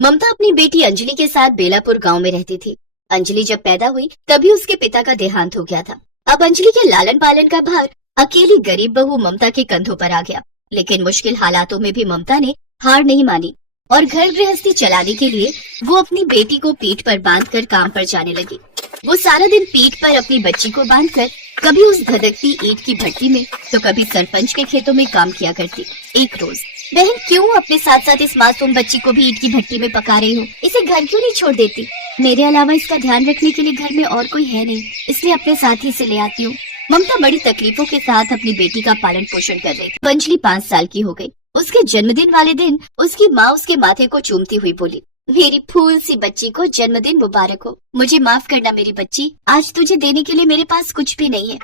ममता अपनी बेटी अंजलि के साथ बेलापुर गांव में रहती थी। अंजलि जब पैदा हुई तभी उसके पिता का देहांत हो गया था। अब अंजलि के लालन पालन का भार अकेली गरीब बहू ममता के कंधों पर आ गया। लेकिन मुश्किल हालातों में भी ममता ने हार नहीं मानी और घर गृहस्थी चलाने के लिए वो अपनी बेटी को पीठ पर बांधकर काम पर जाने लगी। वो सारा दिन पीठ पर अपनी बच्ची को बांधकर कभी उस धधकती ईंट की भट्टी में तो कभी सरपंच के खेतों में काम किया करती। एक रोज, बहन क्यों अपने साथ साथ इस मासूम बच्ची को भी ईंट की भट्टी में पका रही हो? इसे घर क्यों नहीं छोड़ देती? मेरे अलावा इसका ध्यान रखने के लिए घर में और कोई है नहीं, इसलिए अपने साथ ही से ले आती हूँ। ममता बड़ी तकलीफों के साथ अपनी बेटी का पालन पोषण कर रही थी। अंजलि 5 साल की हो गई। उसके जन्मदिन वाले दिन उसकी माँ उसके माथे को चूमती हुई बोली, मेरी फूल सी बच्ची को जन्मदिन मुबारक हो। मुझे माफ करना मेरी बच्ची, आज तुझे देने के लिए मेरे पास कुछ भी नहीं है।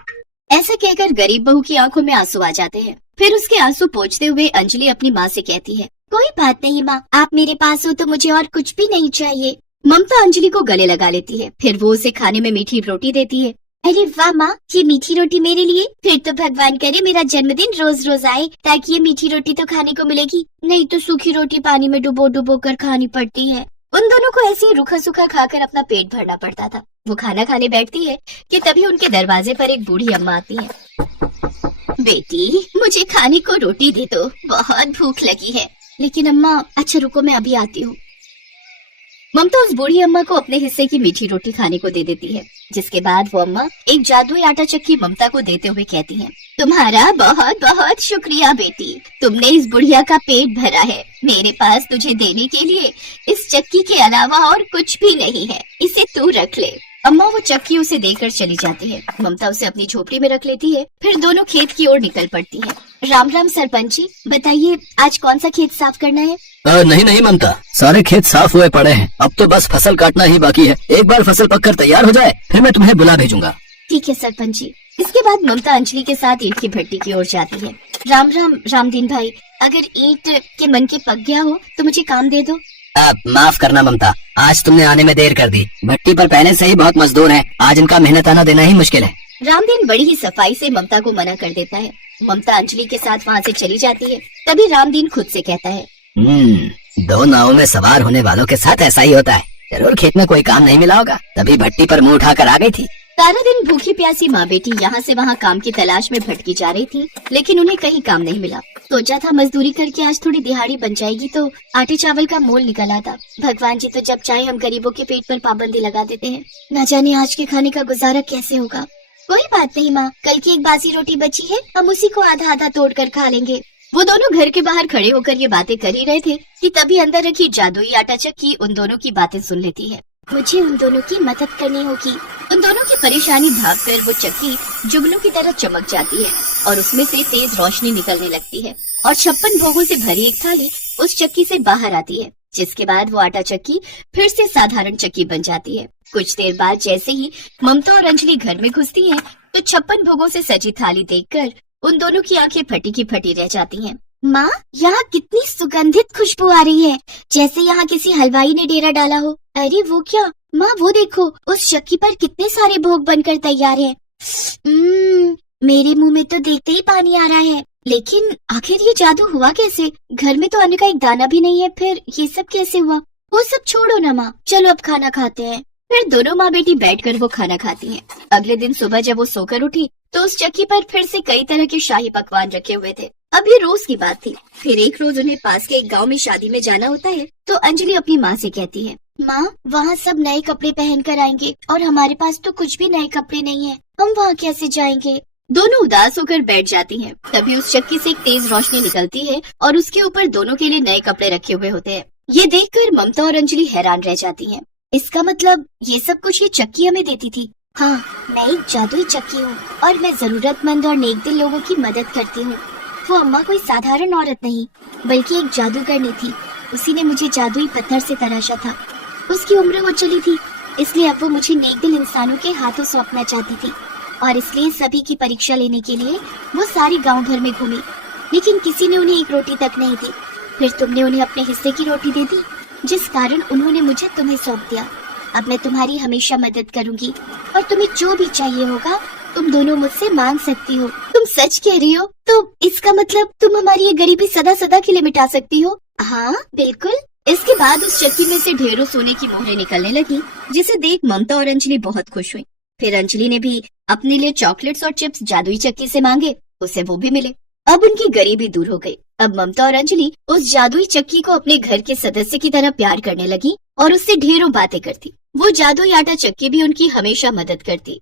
ऐसा कहकर गरीब बहू की आंखों में आंसू आ जाते हैं। फिर उसके आंसू पोंछते हुए अंजलि अपनी माँ से कहती है, कोई बात नहीं माँ, आप मेरे पास हो तो मुझे और कुछ भी नहीं चाहिए। ममता अंजलि को गले लगा लेती है। फिर वो उसे खाने में मीठी रोटी देती है। अरे वाह माँ, ये मीठी रोटी मेरे लिए? फिर तो भगवान करे मेरा जन्मदिन रोज रोज आए, ताकि ये मीठी रोटी तो खाने को मिलेगी, नहीं तो सूखी रोटी पानी में डुबो डुबो कर खानी पड़ती है। उन दोनों को ऐसे ही रूखा सूखा खाकर अपना पेट भरना पड़ता था। वो खाना खाने बैठती है कि तभी उनके दरवाजे पर एक बूढ़ी अम्मा आती है। बेटी, मुझे खाने को रोटी दे दो, बहुत भूख लगी है। लेकिन अम्मा, अच्छा रुको मैं अभी आती हूँ। ममता उस बूढ़ी अम्मा को अपने हिस्से की मीठी रोटी खाने को दे देती है, जिसके बाद वो अम्मा एक जादुई आटा चक्की ममता को देते हुए कहती है, तुम्हारा बहुत बहुत शुक्रिया बेटी, तुमने इस बुढ़िया का पेट भरा है। मेरे पास तुझे देने के लिए इस चक्की के अलावा और कुछ भी नहीं है, इसे तू रख ले। अम्मा वो चक्की उसे देकर चली जाती है। ममता उसे अपनी झोपड़ी में रख लेती है। फिर दोनों खेत की ओर निकल पड़ती है। राम राम सरपंच जी, बताइए आज कौन सा खेत साफ करना है? नहीं ममता, सारे खेत साफ हुए पड़े हैं, अब तो बस फसल काटना ही बाकी है। एक बार फसल पककर तैयार हो जाए फिर मैं तुम्हें बुला भेजूंगा। ठीक है सरपंच जी। इसके बाद ममता अंजलि के साथ ईंट की भट्टी की ओर जाती है। राम राम रामदीन भाई, अगर ईंट के मन के पक गया हो तो मुझे काम दे दो। माफ करना ममता, आज तुमने आने में देर कर दी। भट्टी पर पहले से ही बहुत मजदूर हैं, आज इनका मेहनताना देना ही मुश्किल है। रामदीन बड़ी ही सफाई से ममता को मना कर देता है। ममता अंजलि के साथ वहाँ से चली जाती है। तभी रामदीन खुद से कहता है, 2 नावों में सवार होने वालों के साथ ऐसा ही होता है। जरूर खेत में कोई काम नहीं मिला होगा, तभी भट्टी पर मुंह उठाकर आ गई थी। सारा दिन भूखी प्यासी माँ बेटी यहाँ से वहाँ काम की तलाश में भटकी जा रही थी, लेकिन उन्हें कहीं काम नहीं मिला। सोचा था मजदूरी करके आज थोड़ी दिहाड़ी बन जाएगी तो आटे चावल का मोल निकल आता। भगवान जी तो जब चाहे हम गरीबों के पेट पर पाबंदी लगा देते हैं। न जाने आज के खाने का गुजारा कैसे होगा। कोई बात नहीं माँ, कल की एक बासी रोटी बची है, हम उसी को आधा आधा तोड़ कर खा लेंगे। वो दोनों घर के बाहर खड़े होकर ये बातें कर ही रहे थे कि तभी अंदर रखी जादुई आटा चक्की उन दोनों की बातें सुन लेती है। मुझे उन दोनों की मदद करनी होगी। उन दोनों की परेशानी भागकर वो चक्की जुगनू की तरह चमक जाती है और उसमें से तेज रोशनी निकलने लगती है और 56 भोगों से भरी एक थाली उस चक्की से बाहर आती है, जिसके बाद वो आटा चक्की फिर से साधारण चक्की बन जाती है। कुछ देर बाद जैसे ही ममता और अंजलि घर में घुसती हैं, तो 56 भोगों से सजी थाली देखकर उन दोनों की आंखें फटी की फटी रह जाती हैं। माँ, यहाँ कितनी सुगंधित खुशबू आ रही है, जैसे यहाँ किसी हलवाई ने डेरा डाला हो। अरे वो क्या माँ, वो देखो उस चक्की पर कितने सारे भोग बनकर तैयार हैं। मेरे मुंह में तो देखते ही पानी आ रहा है। लेकिन आखिर ये जादू हुआ कैसे? घर में तो अन्न का एक दाना भी नहीं है, फिर ये सब कैसे हुआ? वो सब छोड़ो ना माँ, चलो अब खाना खाते हैं। फिर दोनों माँ बेटी बैठकर वो खाना खाती हैं। अगले दिन सुबह जब वो सोकर उठी तो उस चक्की पर फिर से कई तरह के शाही पकवान रखे हुए थे। अब ये रोज की बात थी। फिर एक रोज उन्हें पास के एक गांव में शादी में जाना होता है, तो अंजलि अपनी माँ से कहती है, माँ वहाँ सब नए कपड़े पहन कर आएंगे और हमारे पास तो कुछ भी नए कपड़े नहीं है, हम वहाँ कैसे जाएंगे? दोनों उदास होकर बैठ जाती हैं। तभी उस चक्की से एक तेज रोशनी निकलती है और उसके ऊपर दोनों के लिए नए कपड़े रखे हुए होते हैं। ये देखकर ममता और अंजलि हैरान रह जाती हैं। इसका मतलब ये सब कुछ ये चक्की हमें देती थी? हाँ, मैं एक जादुई चक्की हूँ और मैं जरूरतमंद और नेक दिल लोगों की मदद करती हूँ। वो अम्मा कोई साधारण औरत नहीं, बल्कि एक जादूगरनी थी। उसी ने मुझे जादुई पत्थर से तराशा था। उसकी उम्र हो चली थी, इसलिए अब वो मुझे नेक दिल इंसानों के हाथों सौंपना चाहती थी और इसलिए सभी की परीक्षा लेने के लिए वो सारे गांव भर में घूमी, लेकिन किसी ने उन्हें एक रोटी तक नहीं दी। फिर तुमने उन्हें अपने हिस्से की रोटी दे दी, जिस कारण उन्होंने मुझे तुम्हें सौंप दिया। अब मैं तुम्हारी हमेशा मदद करूंगी और तुम्हें जो भी चाहिए होगा तुम दोनों मुझसे मांग सकती हो। तुम सच कह रही हो? तो इसका मतलब तुम हमारी ये गरीबी सदा सदा के लिए मिटा सकती हो? हाँ बिल्कुल, इसके बाद उस चक्की में से ढेरों सोने की मोहरें निकलने लगी, जिसे देख ममता और अंजलि बहुत खुश हुई। फिर अंजलि ने भी अपने लिए चॉकलेट्स और चिप्स जादुई चक्की से मांगे, उसे वो भी मिले। अब उनकी गरीबी दूर हो गई। अब ममता और अंजलि उस जादुई चक्की को अपने घर के सदस्य की तरह प्यार करने लगी और उससे ढेरों बातें करती। वो जादुई आटा चक्की भी उनकी हमेशा मदद करती।